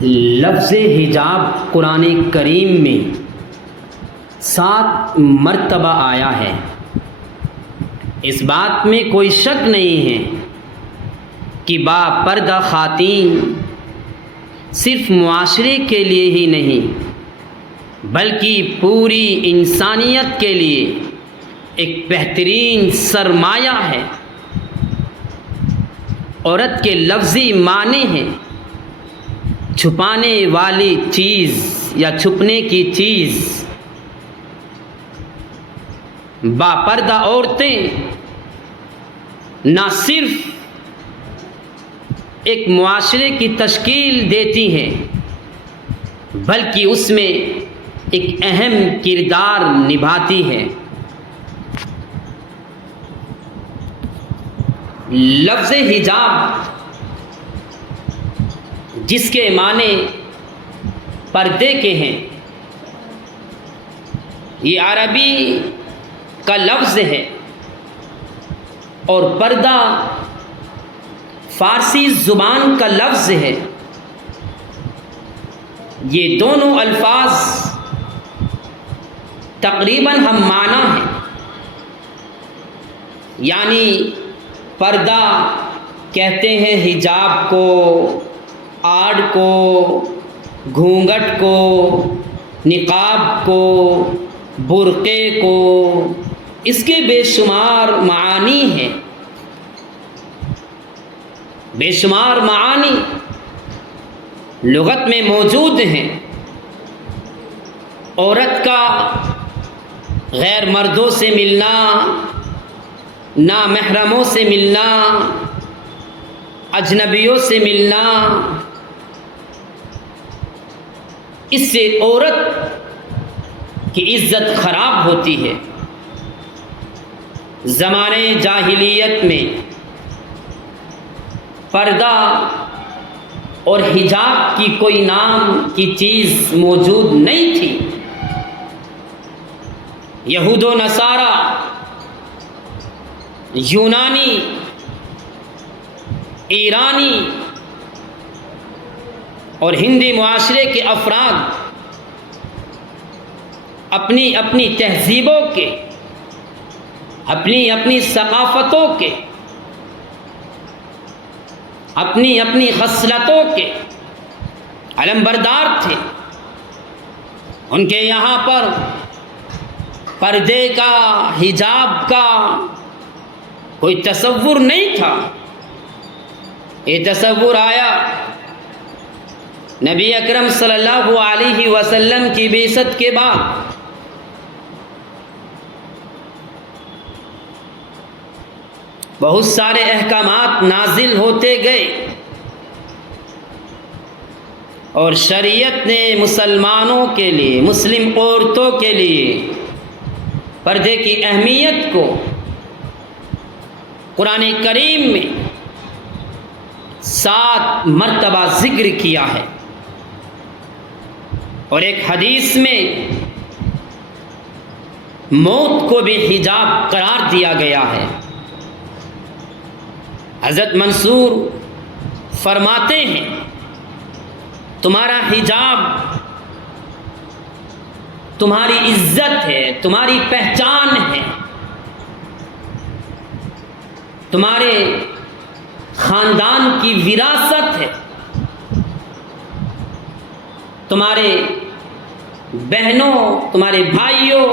لفظ حجاب قرآن کریم میں 7 مرتبہ آیا ہے۔ اس بات میں کوئی شک نہیں ہے کہ با پردہ خواتین صرف معاشرے کے لیے ہی نہیں بلکہ پوری انسانیت کے لیے ایک بہترین سرمایہ ہے۔ عورت کے لفظی معنی ہیں چھپانے والی چیز یا چھپنے کی چیز۔ با پردہ عورتیں نہ صرف ایک معاشرے کی تشکیل دیتی ہیں بلکہ اس میں ایک اہم کردار نبھاتی ہے۔ لفظ حجاب جس کے معنی پردے کے ہیں، یہ عربی کا لفظ ہے اور پردہ فارسی زبان کا لفظ ہے۔ یہ دونوں الفاظ تقریباً ہم معنی ہیں، یعنی پردہ کہتے ہیں حجاب کو، آڑ کو، گھونگھٹ کو، نقاب کو، برقعے کو، اس کے بے شمار معانی ہیں۔ بے شمار معانی لغت میں موجود ہیں۔ عورت کا غیر مردوں سے ملنا، نامحرموں سے ملنا، اجنبیوں سے ملنا، اس سے عورت کی عزت خراب ہوتی ہے۔ زمانے جاہلیت میں پردہ اور حجاب کی کوئی نام کی چیز موجود نہیں تھی۔ یہود و نصارہ، یونانی، ایرانی اور ہندی معاشرے کے افراد اپنی اپنی تہذیبوں کے، اپنی اپنی ثقافتوں کے، اپنی اپنی خصلتوں کے علمبردار تھے۔ ان کے یہاں پر پردے کا، حجاب کا کوئی تصور نہیں تھا۔ یہ تصور آیا نبی اکرم صلی اللہ علیہ وسلم کی بعثت کے بعد۔ بہت سارے احکامات نازل ہوتے گئے اور شریعت نے مسلمانوں کے لیے، مسلم عورتوں کے لیے پردے کی اہمیت کو قرآن کریم میں 7 مرتبہ ذکر کیا ہے، اور ایک حدیث میں موت کو بھی حجاب قرار دیا گیا ہے۔ حضرت منصور فرماتے ہیں تمہارا حجاب تمہاری عزت ہے، تمہاری پہچان ہے، تمہارے خاندان کی وراثت ہے، تمہارے بہنوں، تمہارے بھائیوں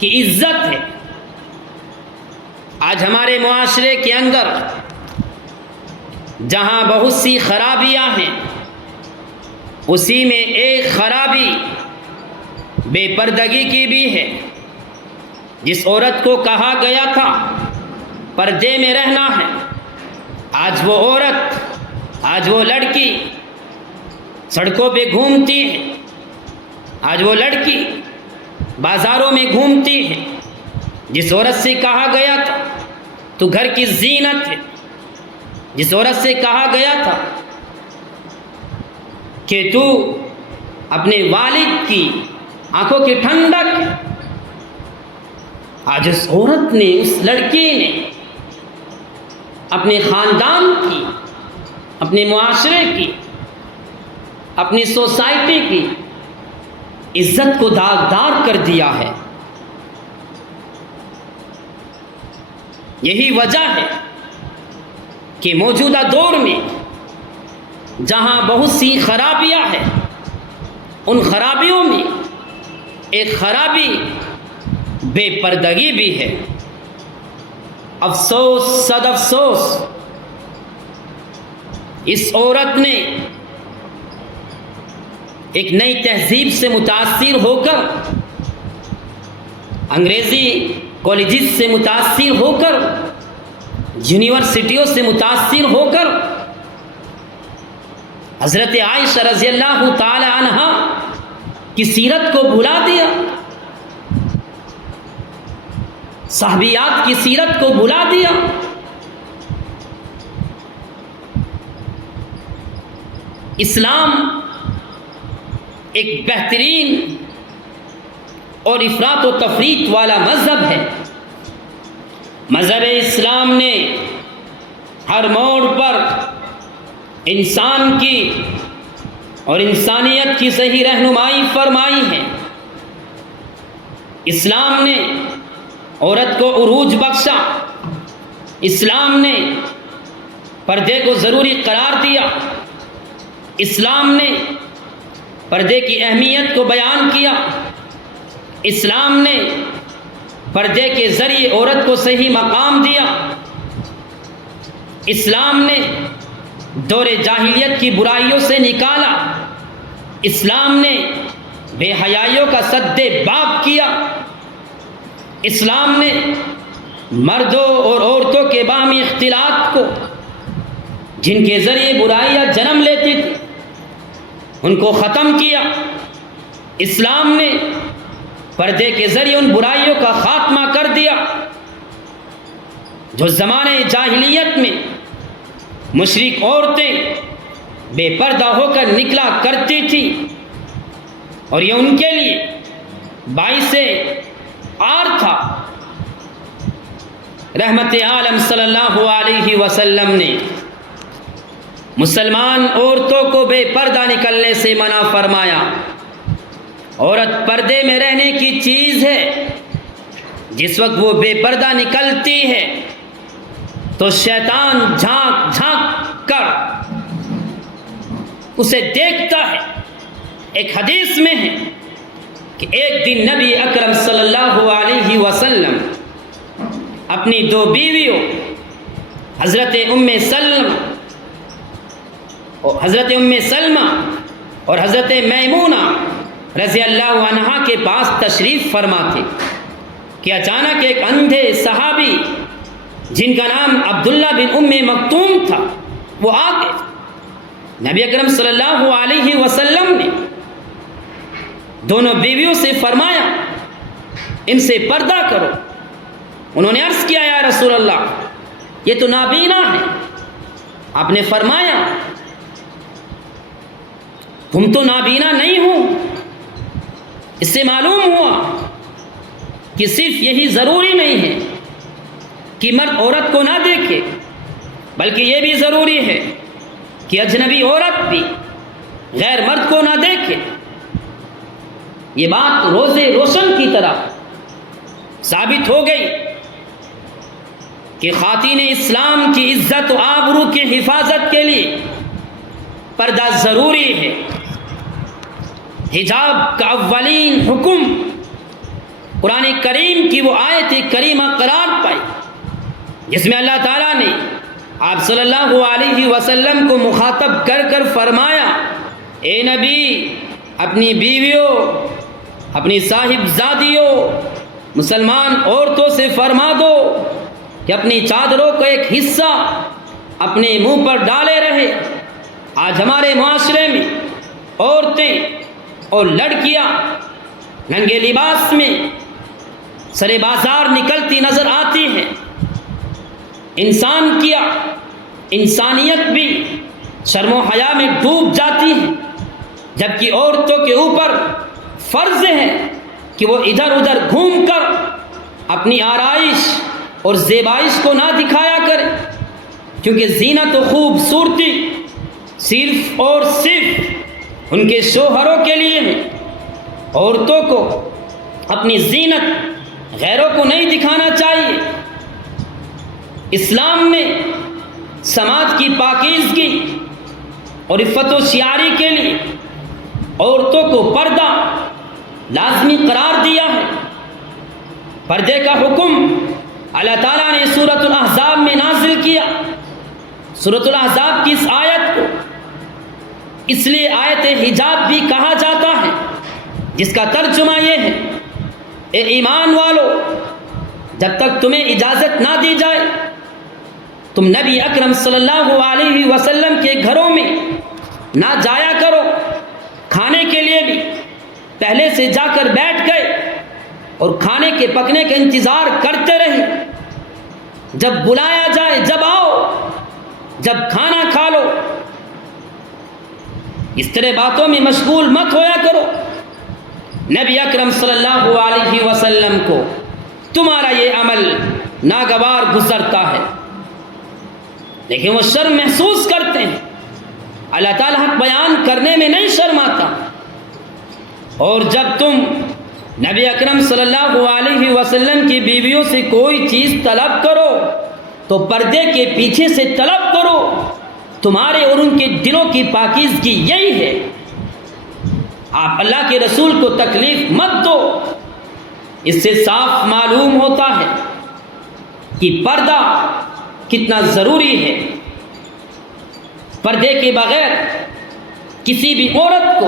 کی عزت ہے۔ آج ہمارے معاشرے کے اندر جہاں بہت سی خرابیاں ہیں، اسی میں ایک خرابی بے پردگی کی بھی ہے۔ جس عورت کو کہا گیا تھا پردے میں رہنا ہے، آج وہ عورت، آج وہ لڑکی سڑکوں پہ گھومتی ہے، آج وہ لڑکی بازاروں میں گھومتی ہے۔ جس عورت سے کہا گیا تھا تو گھر کی زینت ہے، جس عورت سے کہا گیا تھا کہ تو اپنے والد کی آنکھوں کی ٹھنڈک، آج اس عورت نے، اس لڑکی نے اپنے خاندان کی، اپنے معاشرے کی اپنی سوسائٹی کی عزت کو داغدار کر دیا ہے۔ یہی وجہ ہے کہ موجودہ دور میں جہاں بہت سی خرابیاں ہیں، ان خرابیوں میں ایک خرابی بے پردگی بھی ہے۔ افسوس صد افسوس، اس عورت نے ایک نئی تہذیب سے متاثر ہو کر، انگریزی کالجز سے متاثر ہو کر، یونیورسٹیوں سے متاثر ہو کر حضرت عائشہ رضی اللہ تعالی عنہا کی سیرت کو بھلا دیا، صحابیات کی سیرت کو بھلا دیا۔ اسلام ایک بہترین اور افراط و تفریط والا مذہب ہے۔ مذہب اسلام نے ہر موڑ پر انسان کی اور انسانیت کی صحیح رہنمائی فرمائی ہے۔ اسلام نے عورت کو عروج بخشا، اسلام نے پردے کو ضروری قرار دیا، اسلام نے پردے کی اہمیت کو بیان کیا، اسلام نے پردے کے ذریعے عورت کو صحیح مقام دیا، اسلام نے دور جاہلیت کی برائیوں سے نکالا، اسلام نے بے حیائیوں کا سد باب کیا، اسلام نے مردوں اور عورتوں کے باہمی اختلاط کو، جن کے ذریعے برائیاں جنم لیتی تھی، ان کو ختم کیا۔ اسلام نے پردے کے ذریعے ان برائیوں کا خاتمہ کر دیا جو زمانے جاہلیت میں مشرک عورتیں بے پردہ ہو کر نکلا کرتی تھی، اور یہ ان کے لیے باعث عار تھا۔ رحمت عالم صلی اللہ علیہ وسلم نے مسلمان عورتوں کو بے پردہ نکلنے سے منع فرمایا۔ عورت پردے میں رہنے کی چیز ہے۔ جس وقت وہ بے پردہ نکلتی ہے تو شیطان جھانک جھانک کر اسے دیکھتا ہے۔ ایک حدیث میں ہے کہ ایک دن نبی اکرم صلی اللہ علیہ وسلم اپنی دو بیویوں حضرت ام سلمہ اور حضرت میمونہ رضی اللہ عنہا کے پاس تشریف فرما تھے کہ اچانک ایک اندھے صحابی جن کا نام عبداللہ بن ام مکتوم تھا وہ آ گئے۔ نبی اکرم صلی اللہ علیہ وسلم نے دونوں بیویوں سے فرمایا ان سے پردہ کرو۔ انہوں نے عرض کیا یا رسول اللہ یہ تو نابینا ہے۔ آپ نے فرمایا تم تو نابینا نہیں ہو، اس سے معلوم ہوا کہ صرف یہی ضروری نہیں ہے کہ مرد عورت کو نہ دیکھے، بلکہ یہ بھی ضروری ہے کہ اجنبی عورت بھی غیر مرد کو نہ دیکھے۔ یہ بات روزے روشن کی طرح ثابت ہو گئی کہ خواتین اسلام کی عزت و آبرو کی حفاظت کے لیے پردہ ضروری ہے۔ حجاب کا اولین حکم قرآن کریم کی وہ آیت کریمہ قرار پائی جس میں اللہ تعالیٰ نے آپ صلی اللہ علیہ وسلم کو مخاطب کر کر فرمایا اے نبی اپنی بیویوں، اپنی صاحبزادیوں، مسلمان عورتوں سے فرما دو کہ اپنی چادروں کا ایک حصہ اپنے منہ پر ڈالے رہے۔ آج ہمارے معاشرے میں عورتیں اور لڑکیاں ننگے لباس میں سرے بازار نکلتی نظر آتی ہیں۔ انسان کیا انسانیت بھی شرم و حیا میں ڈوب جاتی ہے، جبکہ عورتوں کے اوپر فرض ہے کہ وہ ادھر ادھر گھوم کر اپنی آرائش اور زیبائش کو نہ دکھایا کرے، کیونکہ زینت و خوبصورتی صرف اور صرف ان کے شوہروں کے لیے ہیں۔ عورتوں کو اپنی زینت غیروں کو نہیں دکھانا چاہیے۔ اسلام نے سماج کی پاکیزگی اور عفت و شیاری کے لیے عورتوں کو پردہ لازمی قرار دیا ہے۔ پردے کا حکم اللہ تعالیٰ نے سورۃ الاحزاب میں نازل کیا۔ سورۃ الاحزاب کی اس آیت کو اس لیے آیت حجاب بھی کہا جاتا ہے، جس کا ترجمہ یہ ہے، اے ایمان والو، جب تک تمہیں اجازت نہ دی جائے تم نبی اکرم صلی اللہ علیہ وسلم کے گھروں میں نہ جایا کرو۔ کھانے کے لیے بھی پہلے سے جا کر بیٹھ گئے اور کھانے کے پکنے کا انتظار کرتے رہے۔ جب بلایا جائے جب آؤ، جب کھانا کھا لو۔ اس طرح باتوں میں مشغول مت ہویا کرو۔ نبی اکرم صلی اللہ علیہ وسلم کو تمہارا یہ عمل ناگوار گزرتا ہے، لیکن وہ شرم محسوس کرتے ہیں۔ اللہ تعالیٰ حق بیان کرنے میں نہیں شرماتا۔ اور جب تم نبی اکرم صلی اللہ علیہ وسلم کی بیویوں سے کوئی چیز طلب کرو تو پردے کے پیچھے سے طلب کرو۔ تمہارے اور ان کے دلوں کی پاکیزگی یہی ہے۔ آپ اللہ کے رسول کو تکلیف مت دو۔ اس سے صاف معلوم ہوتا ہے کہ پردہ کتنا ضروری ہے۔ پردے کے بغیر کسی بھی عورت کو،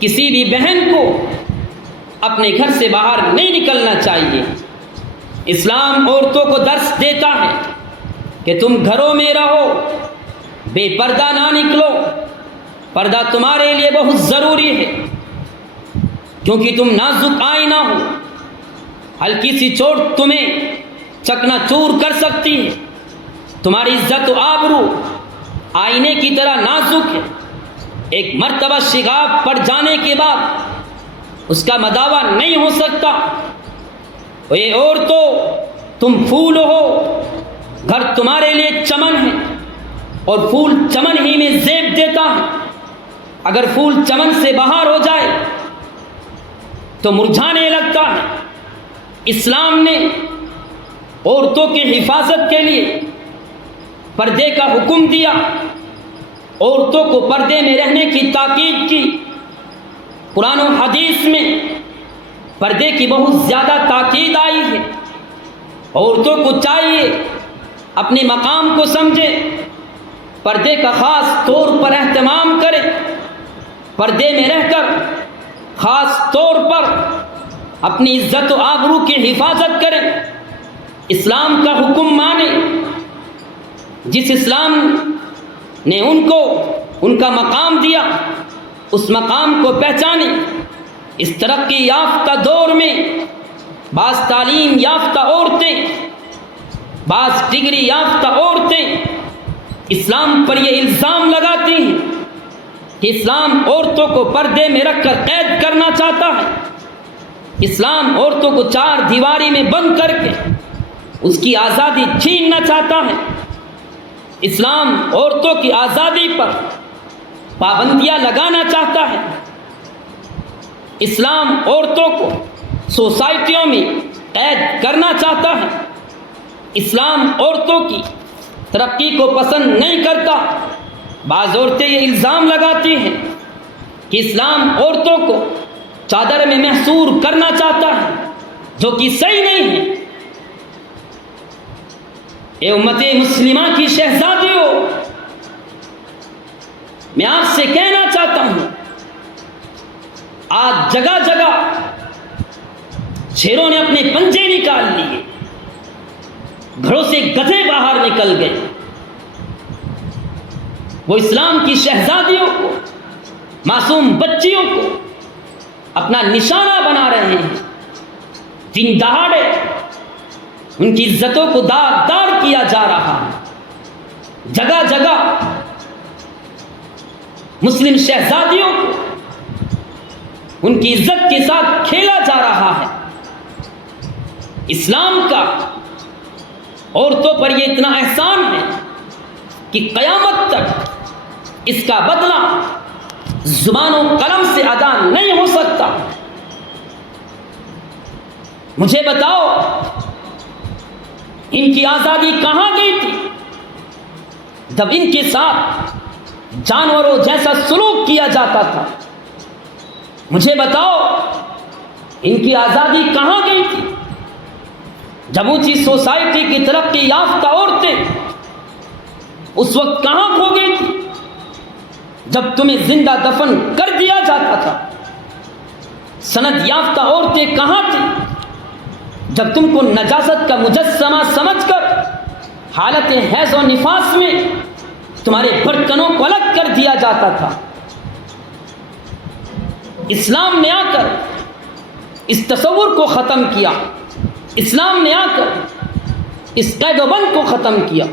کسی بھی بہن کو اپنے گھر سے باہر نہیں نکلنا چاہیے۔ اسلام عورتوں کو درس دیتا ہے کہ تم گھروں میں رہو، بے پردہ نہ نکلو۔ پردہ تمہارے لیے بہت ضروری ہے، کیونکہ تم نازک آئینہ ہو۔ ہلکی سی چوٹ تمہیں چکنا چور کر سکتی ہے۔ تمہاری عزت و آبرو آئینے کی طرح نازک ہے۔ ایک مرتبہ شگاف پڑ جانے کے بعد اس کا مداوع نہیں ہو سکتا۔ اے عورتوں، تم پھول ہو، گھر تمہارے لیے چمن ہے، اور پھول چمن ہی میں زیب دیتا ہے۔ اگر پھول چمن سے باہر ہو جائے تو مرجھانے لگتا ہے۔ اسلام نے عورتوں کی حفاظت کے لیے پردے کا حکم دیا، عورتوں کو پردے میں رہنے کی تاکید کی۔ قرآن و حدیث میں پردے کی بہت زیادہ تاکید آئی ہے۔ عورتوں کو چاہیے اپنے مقام کو سمجھے، پردے کا خاص طور پر اہتمام کرے، پردے میں رہ کر خاص طور پر اپنی عزت و آبرو کی حفاظت کرے، اسلام کا حکم مانے۔ جس اسلام نے ان کو ان کا مقام دیا، اس مقام کو پہچانے۔ اس ترقی یافتہ دور میں بعض تعلیم یافتہ عورتیں، بعض ڈگری یافتہ عورتیں اسلام پر یہ الزام لگاتی ہیں کہ اسلام عورتوں کو پردے میں رکھ کر قید کرنا چاہتا ہے۔ اسلام عورتوں کو چار دیواری میں بند کر کے اس کی آزادی چھیننا چاہتا ہے۔ اسلام عورتوں کی آزادی پر پابندیاں لگانا چاہتا ہے۔ اسلام عورتوں کو سوسائٹیوں میں قید کرنا چاہتا ہے۔ اسلام عورتوں کی ترقی کو پسند نہیں کرتا۔ بعض عورتیں یہ الزام لگاتی ہیں کہ اسلام عورتوں کو چادر میں محصور کرنا چاہتا ہے، جو کہ صحیح نہیں ہے۔ اے امت مسلمہ کی شہزادیوں، میں آپ سے کہنا چاہتا ہوں، آج جگہ جگہ شیروں نے اپنے پنجے نکال لیے، گھروں سے گدھے باہر نکل گئے۔ وہ اسلام کی شہزادیوں کو، معصوم بچیوں کو اپنا نشانہ بنا رہے ہیں۔ دن دہاڑے ان کی عزتوں کو داغدار کیا جا رہا ہے۔ جگہ جگہ مسلم شہزادیوں کو ان کی عزت کے ساتھ کھیلا جا رہا ہے۔ اسلام کا عورتوں پر یہ اتنا احسان ہے کہ قیامت تک اس کا بدلہ زبان و قلم سے ادا نہیں ہو سکتا۔ مجھے بتاؤ ان کی آزادی کہاں گئی تھی جب ان کے ساتھ جانوروں جیسا سلوک کیا جاتا تھا؟ مجھے بتاؤ ان کی آزادی کہاں گئی تھی جب اونچی سوسائٹی کی ترقی یافتہ عورتیں اس وقت کہاں کھو گئی تھی جب تمہیں زندہ دفن کر دیا جاتا تھا؟ سند یافتہ عورتیں کہاں تھیں جب تم کو نجاست کا مجسمہ سمجھ کر حالت حیض و نفاس میں تمہارے برتنوں کو الگ کر دیا جاتا تھا؟ اسلام نے آ کر اس تصور کو ختم کیا، اسلام نے آ کر اس قید و بند کو ختم کیا۔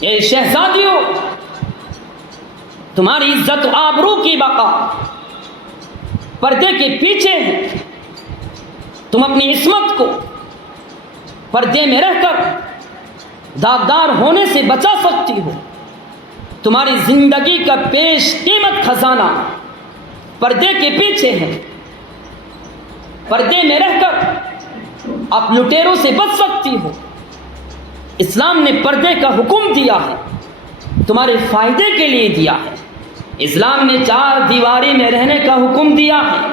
اے شہزادیوں، تمہاری عزت و آبرو کی بقا پردے کے پیچھے ہے۔ تم اپنی عصمت کو پردے میں رہ کر داغدار ہونے سے بچا سکتی ہو۔ تمہاری زندگی کا پیش قیمت خزانہ پردے کے پیچھے ہے۔ پردے میں رہ کر آپ لٹیروں سے بچ سکتی ہو۔ اسلام نے پردے کا حکم دیا ہے، تمہارے فائدے کے لیے دیا ہے۔ اسلام نے چار دیواری میں رہنے کا حکم دیا ہے،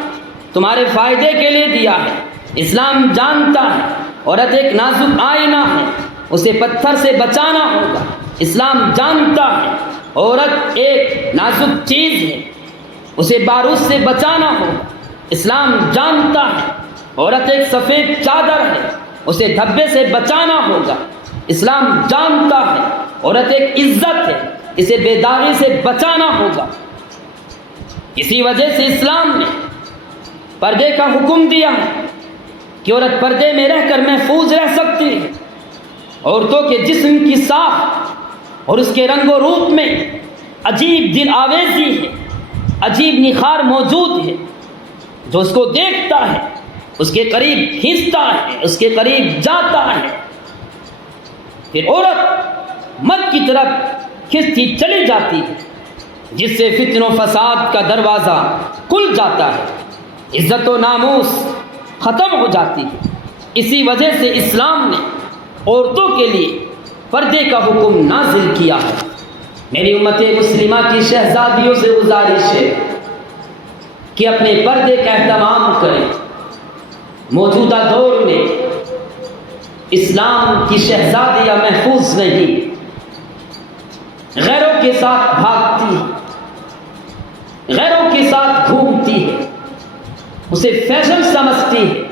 تمہارے فائدے کے لیے دیا ہے۔ اسلام جانتا ہے عورت ایک نازک آئینہ ہے، اسے پتھر سے بچانا ہوگا۔ اسلام جانتا ہے عورت ایک نازک چیز ہے، اسے بارود سے بچانا ہوگا۔ اسلام جانتا ہے عورت ایک سفید چادر ہے، اسے دھبے سے بچانا ہوگا۔ اسلام جانتا ہے عورت ایک عزت ہے، اسے بے داغی سے بچانا ہوگا۔ اسی وجہ سے اسلام نے پردے کا حکم دیا ہے کہ عورت پردے میں رہ کر محفوظ رہ سکتی ہے۔ عورتوں کے جسم کی ساخت اور اس کے رنگ و روپ میں عجیب دل آویزی ہے، عجیب نکھار موجود ہے۔ جو اس کو دیکھتا ہے اس کے قریب کھینچتا ہے، اس کے قریب جاتا ہے۔ پھر عورت مرد کی طرف کھنچتی چلی جاتی ہے، جس سے فتن و فساد کا دروازہ کھل جاتا ہے، عزت و ناموس ختم ہو جاتی ہے۔ اسی وجہ سے اسلام نے عورتوں کے لیے پردے کا حکم نازل کیا ہے۔ میری امت مسلمہ کی شہزادیوں سے گزارش ہے کہ اپنے پردے کا اہتمام کریں۔ موجودہ دور میں اسلام کی شہزادیاں محفوظ نہیں، غیروں کے ساتھ بھاگتی ہے، غیروں کے ساتھ گھومتی ہے، اسے فیشن سمجھتی ہے۔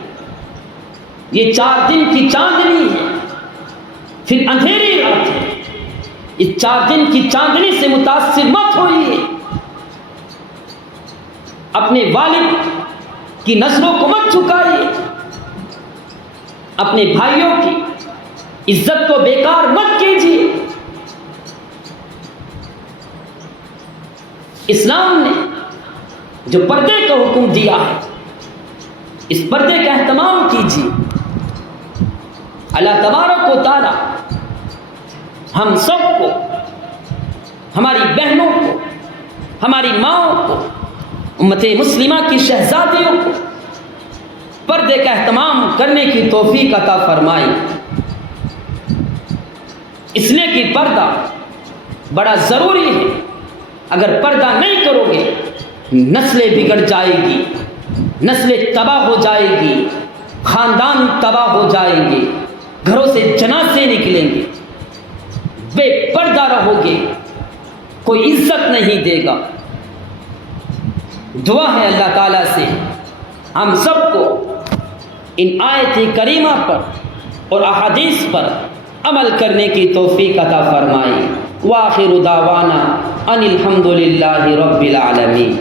یہ 4 دن کی چاندنی ہے، پھر اندھیری رات ہے۔ اس 4 دن کی چاندنی سے متاثر مت ہوئیے، اپنے والد کی نسلوں کو مت جھکائیے، اپنے بھائیوں کی عزت کو بیکار مت کیجیے۔ اسلام نے جو پردے کا حکم دیا ہے، اس پردے کا اہتمام کیجیے۔ اللہ تبارک و تعالی ہم سب کو، ہماری بہنوں کو، ہماری ماؤں کو، امت مسلمہ کی شہزادیوں کو پردے کا اہتمام کرنے کی توفیق عطا فرمائے۔ اس لیے کہ پردہ بڑا ضروری ہے۔ اگر پردہ نہیں کرو گے نسلیں بگڑ جائے گی، نسلیں تباہ ہو جائے گی، خاندان تباہ ہو جائیں گے، گھروں سے جنازے نکلیں گے۔ بے پردہ رہو گے کوئی عزت نہیں دے گا۔ دعا ہے اللہ تعالیٰ سے ہم سب کو ان آیت کریمہ پر اور احادیث پر عمل کرنے کی توفیق عطا فرمائے۔ وآخر دعوانا ان الحمد للہ رب العالمین۔